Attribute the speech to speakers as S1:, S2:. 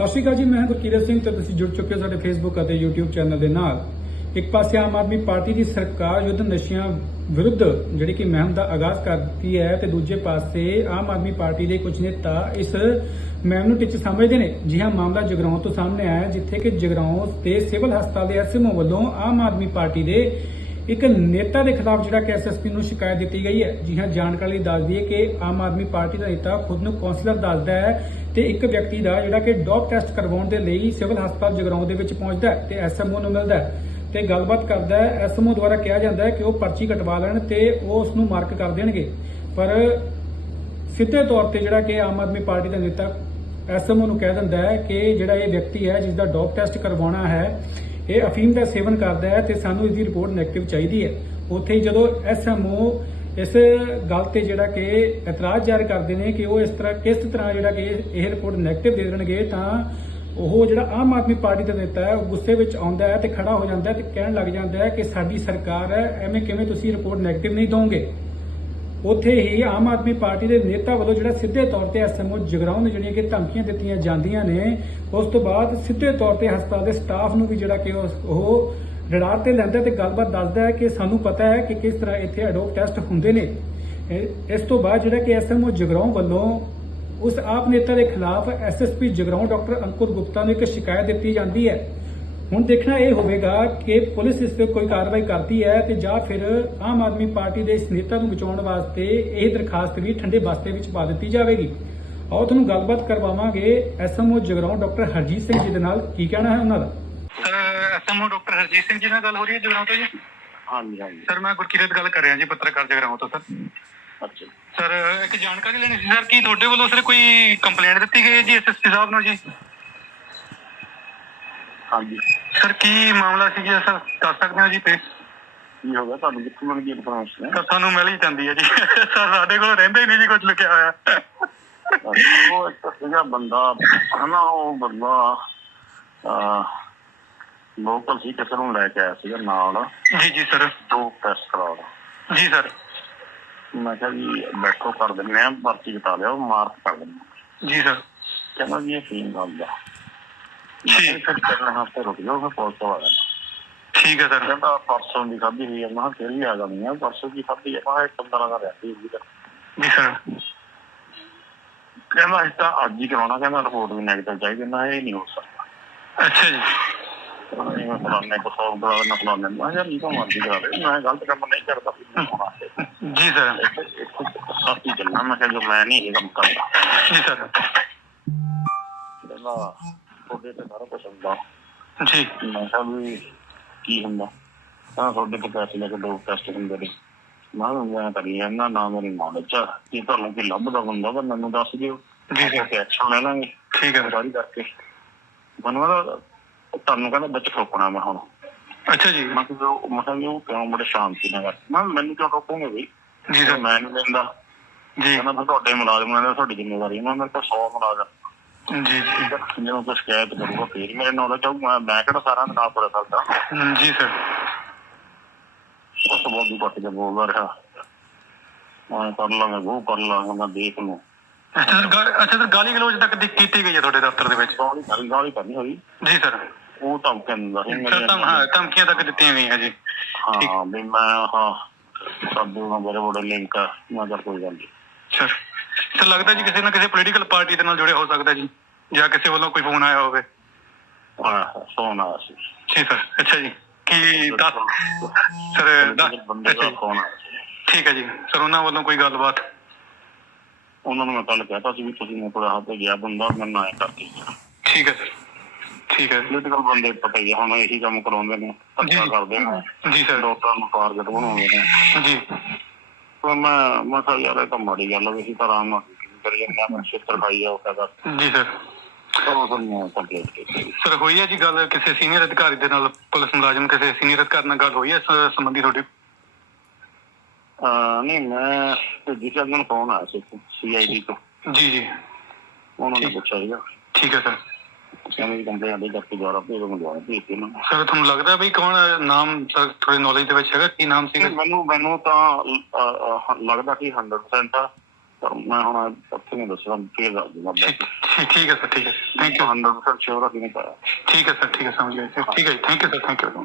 S1: ਸਤਿ ਸ਼੍ਰੀ ਅਕਾਲ ਜੀ, ਮੈਂ ਗੁਰਕੀਰਤ ਸਿੰਘ ਤੇ ਤੁਸੀਂ ਜੁੜ ਚੁੱਕੇ ਹੋ ਸਾਡੇ ਫੇਸਬੁੱਕ ਅਤੇ YouTube ਚੈਨਲ ਦੇ ਨਾਲ। ਇੱਕ ਪਾਸੇ ਆਮ ਆਦਮੀ ਪਾਰਟੀ ਦੀ ਸਰਕਾਰ ਯੁੱਧ ਨਸ਼ਿਆਂ ਵਿਰੁੱਧ ਜਿਹੜੀ ਕਿ ਮਹਿਮ ਦਾ ਆਗਾਜ਼ ਕਰਦੀ ਹੈ ਤੇ ਦੂਜੇ ਪਾਸੇ ਆਮ ਆਦਮੀ ਪਾਰਟੀ ਦੇ ਕੁਝ ਨੇਤਾ ਇਸ ਮਹਿਮ ਨੂੰ ਟਿੱਚ ਸਮਝਦੇ ਨੇ। ਜੀ ਹਾਂ, ਮਾਮਲਾ ਜਗਰਾਉਂ ਤੋਂ ਸਾਹਮਣੇ ਆਇਆ, ਜਿੱਥੇ ਕਿ ਜਗਰਾਉਂ ਤੇ ਸਿਵਲ ਹਸਪਤਾਲ ਦੇ ਐਸਐਮਓ ਵੱਲੋਂ ਆਮ ਆਦਮੀ ਪਾਰਟੀ ਦੇ ਇੱਕ ਨੇਤਾ ਦੇ ਖਿਲਾਫ ਜਿਹੜਾ ਕਿ ਐਸਐਸਪੀ ਨੂੰ ਸ਼ਿਕਾਇਤ ਦਿੱਤੀ ਗਈ ਹੈ, ਜੀ ਹਾਂ, ਜਾਣਕਾਰੀ ਦੱਸਦੀ ਦੱਸ ਕਿ ਆਮ ਆਦਮੀ ਪਾਰਟੀ ਦਾ ਨੇਤਾ ਖੁਦ ਨੂੰ ਕਾਉਂਸਲਰ ਦੱਸਦਾ ਹੈ ਤੇ ਇੱਕ ਵਿਅਕਤੀ ਦਾ ਜਿਹੜਾ ਕਿ ਡੋਪ ਟੈਸਟ ਕਰਵਾਉਣ ਦੇ ਲਈ ਸਿਵਲ ਹਸਪਤਾਲ ਜਗਰਾਉਂ ਦੇ ਵਿੱਚ ਪਹੁੰਚਦਾ ਹੈ ਤੇ ਐਸਐਮਓ ਨੂੰ ਮਿਲਦਾ ਹੈ ਤੇ ਗੱਲਬਾਤ ਕਰਦਾ ਹੈ ਐਸਐਮਓ ਦੁਆਰਾ ਕਿਹਾ ਜਾਂਦਾ ਹੈ ਕਿ ਉਹ ਪਰਚੀ ਕਟਵਾ ਲੈਣ ਤੇ ਉਹ ਉਸ ਨੂੰ ਮਾਰਕ ਕਰ ਦੇਣਗੇ। ਪਰ ਸਿੱਧੇ ਤੌਰ ਤੇ ਜਿਹੜਾ ਕਿ ਆਮ ਆਦਮੀ ਪਾਰਟੀ ਦਾ ਨੇਤਾ ਐਸਐਮਓ ਨੂੰ ਕਹਿ ਦਿੰਦਾ ਹੈ ਕਿ ਜਿਹੜਾ ਇਹ ਵਿਅਕਤੀ ਹੈ ਜਿਸ ਦਾ ਡੋਪ ਟੈਸਟ ਕਰਵਾਉਣਾ ਹੈ ਇਹ ਅਫੀਮ ਦਾ ਸੇਵਨ ਕਰਦਾ ਹੈ ਤੇ ਸਾਨੂੰ ਇਸ ਦੀ ਰਿਪੋਰਟ ਨੈਗੇਟਿਵ ਚਾਹੀਦੀ ਹੈ। ਉੱਥੇ ਹੀ ਜਦੋਂ ਐਸਐਮਓ ਇਸ ਗੱਲ ਤੇ ਜਿਹੜਾ ਕਿ ਇਤਰਾਜ਼ ਜ਼ਾਹਿਰ ਕਰਦੇ ਨੇ ਕਿ ਉਹ ਇਸ ਤਰ੍ਹਾਂ ਕਿਸ ਤਰ੍ਹਾਂ ਜਿਹੜਾ ਕਿ ਇਹ ਰਿਪੋਰਟ ਨੈਗੇਟਿਵ ਦੇ ਦੇਣਗੇ, ਤਾਂ ਉਹ ਜਿਹੜਾ ਆਮ ਆਦਮੀ ਪਾਰਟੀ ਦਾ ਨੇਤਾ ਹੈ, ਉਹ ਗੁੱਸੇ ਵਿੱਚ ਆਉਂਦਾ ਹੈ ਤੇ ਖੜਾ ਹੋ ਜਾਂਦਾ ਹੈ ਤੇ ਕਹਿਣ ਲੱਗ ਜਾਂਦਾ ਹੈ ਕਿ ਸਾਡੀ ਸਰਕਾਰ ਹੈ, ਐਵੇਂ ਕਿਵੇਂ ਤੁਸੀਂ ਰਿਪੋਰਟ ਨੈਗੇਟਿਵ ਨਹੀਂ ਦੋਗੇ ਉੱਥੇ ਹੀ ਆਮ ਆਦਮੀ ਪਾਰਟੀ ਦੇ ਨੇਤਾ ਵੱਲੋਂ ਜਿਹੜਾ ਸਿੱਧੇ ਤੌਰ ਤੇ ਐਸਐਮਓ ਜਗਰਾਉਂ ਨੂੰ ਜਿਹੜੀਆਂ ਕਿ ਧਮਕੀਆਂ ਦਿੱਤੀਆਂ ਜਾਂਦੀਆਂ ਨੇ, ਉਸ ਤੋਂ ਬਾਅਦ ਸਿੱਧੇ ਤੌਰ ਤੇ ਹਸਪਤਾਲ ਦੇ ਸਟਾਫ ਨੂੰ ਵੀ ਜਿਹੜਾ ਕਿ ਉਹ ਰਡਾਰ ਤੇ ਲੈਂਦਾ ਤੇ ਗੱਲਬਾਤ ਦੱਸਦਾ ਹੈ ਕਿ ਸਾਨੂੰ ਪਤਾ ਹੈ ਕਿ ਕਿਸ ਤਰ੍ਹਾਂ ਇੱਥੇ ਅਡੋਪ ਟੈਸਟ ਹੁੰਦੇ ਨੇ। ਇਸ ਤੋਂ ਬਾਅਦ ਜਿਹੜਾ ਕਿ ਐਸਐਮਓ ਜਗਰਾਉਂ ਵੱਲੋਂ ਉਸ ਆਪ ਨੇਤਾ ਦੇ ਖਿਲਾਫ ਐਸਐਸਪੀ ਜਗਰਾਉਂ ਡਾਕਟਰ ਅੰਕੁਰ ਗੁਪਤਾ ਨੂੰ ਇੱਕ ਸ਼ਿਕਾਇਤ ਦਿੱਤੀ ਜਾਂਦੀ ਹੈ। ਹੁਣ ਦੇਖਣਾ ਇਹ ਹੋਵੇਗਾ ਕਿ ਪੁਲਿਸ ਇਸ ਤੇ ਕੋਈ ਕਾਰਵਾਈ ਕਰਦੀ ਹੈ ਤੇ ਜਾਂ ਫਿਰ ਆਮ ਆਦਮੀ ਪਾਰਟੀ ਦੇ ਇਸ ਨੇਤਾ ਨੂੰ ਬਚਾਉਣ ਵਾਸਤੇ ਇਹ ਦਰਖਾਸਤ ਵੀ ਠੰਡੇ ਬਸਤੇ ਵਿੱਚ ਪਾ ਦਿੱਤੀ ਜਾਵੇਗੀ। ਆਓ ਤੁਹਾਨੂੰ ਗੱਲਬਾਤ ਕਰਵਾਵਾਂਗੇ ਐਸਐਮਓ ਜਗਰਾਉਂ ਡਾਕਟਰ ਹਰਜੀਤ ਸਿੰਘ ਜੀ ਦੇ ਨਾਲ। ਕੀ ਕਹਿਣਾ ਹੈ ਉਹਨਾਂ ਦਾ?
S2: ਐਸਐਮਓ ਡਾਕਟਰ ਹਰਜੀਤ ਸਿੰਘ ਜੀ ਨਾਲ ਗੱਲ ਹੋ ਰਹੀ ਹੈ ਜਗਰਾਉਂ ਤੋਂ ਜੀ?
S3: ਹਾਂਜੀ ਹਾਂਜੀ।
S2: ਸਰ ਮੈਂ ਗੁਰਕੀਰਤ ਗੱਲ ਕਰ ਰਿਹਾ ਜੀ ਪੱਤਰਕਾਰ ਜਗਰਾਉਂ ਤੋਂ ਸਰ।
S3: ਅੱਛਾ।
S2: ਸਰ ਇੱਕ ਜਾਣਕਾਰੀ ਲੈਣੀ ਸੀ ਸਰ ਕੀ ਤੁਹਾਡੇ ਵੱਲੋਂ ਸਰ ਕੋਈ ਕੰਪਲੇਂਟ ਦਿੱਤੀ ਗਈ ਹੈ ਜੀ ਐਸਐਸਪੀ ਸਾਹਿਬ ਨੂੰ ਜੀ?
S3: ਹਾਂਜੀ।
S2: ਸਰ ਕੀ ਮਾਮਲਾ ਸੀ ਜੀ? ਸਰ ਦੱਸ ਸਕਦੇ ਹੋ ਜੀ ਪਲੀਜ਼
S3: ਕੀ ਹੋ ਗਿਆ? ਤੁਹਾਨੂੰ ਕਿੱਥੋਂ ਮਿਲ ਗਈ ਇਨਫੋਰਮੇਸ਼ਨ
S2: ਸਰ ਤੁਹਾਨੂੰ ਮਿਲ ਹੀ ਜਾਂਦੀ ਹੈ ਜੀ। ਸਰ ਸਾਡੇ ਕੋਲ ਰਹਿੰਦਾ ਹੀ ਨਹੀਂ ਜੀ ਕੁਝ ਲੁਕਿਆ ਹੋਇਆ।
S3: ਉਹ ਇੱਕ ਸੀਗਾ ਬੰਦਾ ਹਨਾ ਉਹ ਬੰਦਾ ਲੋਕਲ ਸੀ ਕਿਸੇ ਨੂੰ ਲੈ ਕੇ ਆਇਆ ਸੀਗਾ ਨਾਲ।
S2: ਜੀ ਜੀ ਸਰ।
S3: ਦੋ ਟੈਸਟ ਕਰਾਉਣਾ
S2: ਜੀ ਸਰ।
S3: ਮੈਂ ਕਿਹਾ ਜੀ ਬੈਠੋ ਕਰ ਦਿੰਦੇ ਆ ਪਰਚੀ ਕਟਾ ਲਿਆ ਉਹ ਮਾਰਕ ਕਰ ਦਿੰਦੇ ਆ।
S2: ਜੀ ਸਰ।
S3: ਕਹਿੰਦਾ ਜੀ ਇਹ ਫੀਨ ਗੱਲ ਦਾ ਮੈਂ
S2: ਠੀਕ
S3: ਕਿਹਾ ਫਿਰ ਤਿੰਨ ਹਫ਼ਤੇ ਰੁਕ ਜਾਓ ਮੈਂ ਪੁਲਿਸ ਤੋਂ ਆ ਜਾਣਾ
S2: ਠੀਕ ਹੈ ਸਰ
S3: ਕਹਿੰਦਾ ਪਰਸੋਂ ਦੀ ਖਾਧੀ ਹੋਈ ਹੈ ਮੈਂ ਕਿਹਾ ਫਿਰ ਵੀ ਆ ਜਾਣੀ ਆ ਪਰਸੋਂ ਦੀ ਖਾਧੀ ਹੈ ਮੈਂ ਕਿਹਾ ਇੱਕ ਬੰਦਾ ਲਗਾ ਰਿਹਾ ਸੀ ਜੀ
S2: ਜੀ ਸਰ
S3: ਕਹਿੰਦਾ ਅਸੀਂ ਤਾਂ ਅੱਜ ਹੀ ਕਰਾਉਣਾ ਕਹਿੰਦਾ ਰਿਪੋਰਟ ਵੀ ਨੈਗੇਟਿਵ ਚਾਹੀਦੀ ਨਾ ਇਹ ਨਹੀਂ ਹੋ ਸਕਦਾ
S2: ਅੱਛਾ ਜੀ
S3: ਉਹਨੇ ਮੈਂ ਫਲਾਣੇ ਕੋ ਸੌ ਬੜਾ ਨਾ ਫਲਾਣੇ ਮੈਂ ਕਿਹਾ ਯਾਰ ਨਹੀਂ ਤਾਂ ਮਰਜ਼ੀ ਕਰਾ ਦੇ ਮੈਂ ਗਲਤ ਕੰਮ ਨਹੀਂ ਕਰਦਾ ਵੀ ਮੈਂ ਹੋਣਾ ਤੇ
S2: ਜੀ ਸਰ
S3: ਸਾਥੀ ਚੱਲਣਾ ਮੈਂ ਕਿਹਾ ਜੋ ਮੈਂ ਨਹੀਂ ਇਹ ਕੰਮ ਕਰਦਾ
S2: ਜੀ ਸਰ
S3: ਕਹਿੰਦਾ ਤੁਹਾਡੇ ਤੇ ਸਾਰਾ ਕੁਝ ਹੁੰਦਾ।
S2: ਜੀ।
S3: ਮੈਂ ਕਿਹਾ ਵੀ ਕੀ ਹੁੰਦਾ? ਹਾਂ ਤੁਹਾਡੇ ਤੇ ਪੈਸੇ ਲੈ ਕੇ ਦੋ ਟੈਸਟ ਹੁੰਦੇ ਨੇ। ਮੈਂ ਮੈਂ ਕਰੀ ਜਾਂਦਾ ਨਾ ਮੇਰੀ ਨੌਲੇਜ ਆ। ਜੇ ਤੁਹਾਨੂੰ ਕੀ ਲੱਭਦਾ ਹੁੰਦਾ ਤਾਂ ਮੈਨੂੰ ਦੱਸ ਦਿਓ।
S2: ਜੀ
S3: ਤੇ ਐਕਸ਼ਨ ਲੈ ਲਾਂਗੇ।
S2: ਠੀਕ ਹੈ ਸਰ
S3: ਕਰਕੇ। ਮੈਨੂੰ ਕਹਿੰਦਾ ਤੁਹਾਨੂੰ ਕਹਿੰਦਾ ਵਿੱਚ ਠੋਕਣਾ ਮੈਂ ਹੁਣ।
S2: ਅੱਛਾ ਜੀ।
S3: ਮੈਂ ਕਿਹਾ ਉਹ- ਮੈਂ ਕਿਹਾ ਉਹ ਕਿਉਂ ਬੜੇ ਸ਼ਾਂਤੀ ਨਾਲ ਮੈਂ ਮੈਨੂੰ ਕਿਉਂ ਰੋਕੋਗੇ ਵੀ?
S2: ਜੀ ਸਰ।
S3: ਮੈਂ ਨਹੀਂ ਦਿੰਦਾ
S2: ਜੀ।
S3: ਕਹਿੰਦਾ ਤੁਹਾਡੇ ਮੁਲਾਜ਼ਮਾਂ ਦਾ ਤੁਹਾਡੀ ਜ਼ਿੰਮੇਵਾਰੀ ਮੈਂ ਮੇਰੇ ਕੋਲ 100 ਮੁਲਾਜ਼ਮ।
S2: ਜੀ ਜੀ।
S3: ਜਿਹਨੂੰ ਕੋਈ ਸ਼ਿਕਾਇਤ ਕਰੂਗਾ ਫਿਰ ਮੇਰੇ ਨਾਲ ਚਾਹੂ ਮੈਂ ਕਿਹੜਾ ਸਾਰਾ ਦਿਨ ਆਪ ਕਰ ਸਕਦਾ
S2: ਹਮ, ਜੀ ਸਰ।
S3: ਉਸ ਵੀ ਪੱਟ ਕੇ ਬੋਲਦਾ ਰਿਹਾ। ਮੈਂ ਕਰ ਲਾਂਗਾ ਉਹ ਕਰ ਲਾਂਗਾ ਮੈਂ ਦੇਖ ਲੂ
S2: ਅੱਛਾ ਸਰ ਗਾ- ਅੱਛਾ ਸਰ ਗਾਲੀ ਗਲੋਚ ਤੱਕ ਦੀ ਕੀਤੀ ਗਈ ਹੈ ਤੁਹਾਡੇ ਦਫ਼ਤਰ ਦੇ ਵਿੱਚ?
S3: ਗਾਲੀ ਗਾਲੀ ਗਾਲੀ ਕਰਨੀ ਹੋਈ।
S2: ਜੀ ਸਰ।
S3: ਉਹ ਧਮਕੀਆਂ ਦਿੰਦਾ ਸੀ
S2: ਸਰ ਤਾਂ ਹਾਂ ਧਮਕੀਆਂ ਤੱਕ ਦਿੱਤੀਆਂ ਗਈਆਂ ਜੀ।
S3: ਹਾਂ ਵੀ ਮੈਂ ਹਾਂ ਸਾਡੂ ਨਾਲ ਬੜੇ ਬੜੇ ਲਿੰਕ ਆ। ਮੈਂ ਕਿਹਾ ਕੋਈ ਗੱਲ ਨਹੀਂ
S2: ਸਰ। ਸਰ ਲੱਗਦਾ ਜੀ ਕਿਸੇ ਨਾ ਕਿਸੇ ਪੋਲੀਟੀਕਲ ਪਾਰਟੀ ਦੇ ਨਾਲ ਜੁੜਿਆ ਹੋ ਸਕਦਾ ਜੀ ਜਾਂ ਕਿਸੇ ਵੱਲੋਂ ਕੋਈ ਫੋਨ ਆਇਆ ਹੋਵੇ।
S3: ਹਾਂ ਫੋਨ ਆਇਆ ਸੀ।
S2: ਜੀ ਸਰ ਅੱਛਾ ਜੀ। ਕੀ ਦੱਸ ਸਰ ਦੱਸ
S3: ਬੰਦੇ
S2: ਅੱਛਾ
S3: ਦਾ ਫੋਨ ਆਇਆ ਸੀ।
S2: ਠੀਕ ਹੈ ਜੀ। ਸਰ ਉਹਨਾਂ ਵੱਲੋਂ ਕੋਈ ਗੱਲਬਾਤ?
S3: ਉਹਨਾਂ ਨੂੰ ਮੈਂ ਕੱਲ ਕਹਿਤਾ ਸੀ ਵੀ ਤੁਸੀਂ ਮੇਰੇ ਕੋਲ ਹੱਥ ਗਿਆ ਬੰਦਾ ਮੈਂ ਨਾ ਕਰਕੇ
S2: ਠੀਕ ਹੈ ਸਰ ਠੀਕ ਹੈ।
S3: ਪੋਲੀਟੀਕਲ ਬੰਦੇ ਪਤਾ ਹੀ ਆ, ਹੁਣ ਇਹੀ ਕੰਮ ਕਰਾਉਂਦੇ ਨੇ
S2: ਜੀ।
S3: ਕਰਦੇ ਨੇ।
S2: ਜੀ ਸਰ
S3: ਡਾਕਟਰਾਂ ਨੂੰ ਟਾਰਗੇਟ ਬਣਾਉਂਦੇ ਨੇ।
S2: ਜੀ।
S3: ਪਰ ਮੈਂ ਮੈਂ ਕਿਹਾ ਯਾਰ ਇਹ ਤਾਂ ਮਾੜੀ ਗੱਲ ਹੈ ਵੀ ਅਸੀਂ ਤਾਂ ਆਰਾਮ ਨਾਲ ਕਰੀ ਜਾਂਦੇ ਆ ਮੈਂ ਛੇਤਰ ਖਾਈ ਆ। ਉਹ ਕਹਿੰਦਾ
S2: ਜੀ ਸਰ ਸਰ ਹੋਈ ਹੈ ਜੀ ਗੱਲ ਕਿਸੇ ਸੀਨੀਅਰ ਅਧਿਕਾਰੀ ਦੇ ਨਾਲ ਪੁਲਿਸ ਮੁਲਾਜ਼ਮ ਕਿਸੇ ਸੀਨੀਅਰ ਅਧਿਕਾਰੀ ਨਾਲ ਗੱਲ ਹੋਈ ਹੈ ਇਸ ਸੰਬੰਧੀ ਤੁਹਾਡੀ?
S3: ਨਹੀਂ ਮੈਂ ਤੇ ਜਿਸ ਨੂੰ ਫੋਨ ਆਇਆ ਸੀ ਸੀਆਈਡੀ ਤੋਂ।
S2: ਜੀ ਜੀ।
S3: ਉਹਨਾਂ ਨੇ ਪੁੱਛਿਆ
S2: ਠੀਕ ਹੈ ਸਰ
S3: ਕਹਿੰਦੇ ਵੀ ਕੰਪਲੇਂਟ ਦੇ ਕਰਕੇ ਦੁਆਰਾ ਭੇਜੋ ਮੈਂ ਦੁਆਰਾ ਭੇਜ ਦਿੱਤੀ ਉਹਨਾਂ ਨੂੰ।
S2: ਸਰ ਤੁਹਾਨੂੰ ਲੱਗਦਾ ਵੀ ਕੌਣ ਹੈ? ਨਾਮ ਸਰ ਥੋੜੀ ਨੌਲੇਜ ਦੇ ਵਿੱਚ ਹੈਗਾ ਕੀ ਨਾਮ ਸੀਗਾ?
S3: ਮੈਨੂੰ ਮੈਨੂੰ ਤਾਂ ਅਹ, ਅਹ, ਲੱਗਦਾ ਕਿ 100% ਆ ਪਰ ਮੈਂ ਹੁਣ ਉੱਥੇ ਨਹੀਂ ਦੱਸਦਾ ਦੱਸ ਦੂੰਗਾ
S2: ਠੀਕ ਹੈ ਸਰ ਠੀਕ ਹੈ। ਥੈਂਕ ਯੂ
S3: 100% ਸ਼ੋਰ ਅਸੀਂ ਨਹੀਂ ਪਾਇਆ
S2: ਠੀਕ ਹੈ ਸਰ ਠੀਕ ਹੈ ਸਮਝ ਗਏ ਠੀਕ ਹੈ thank you sir thank you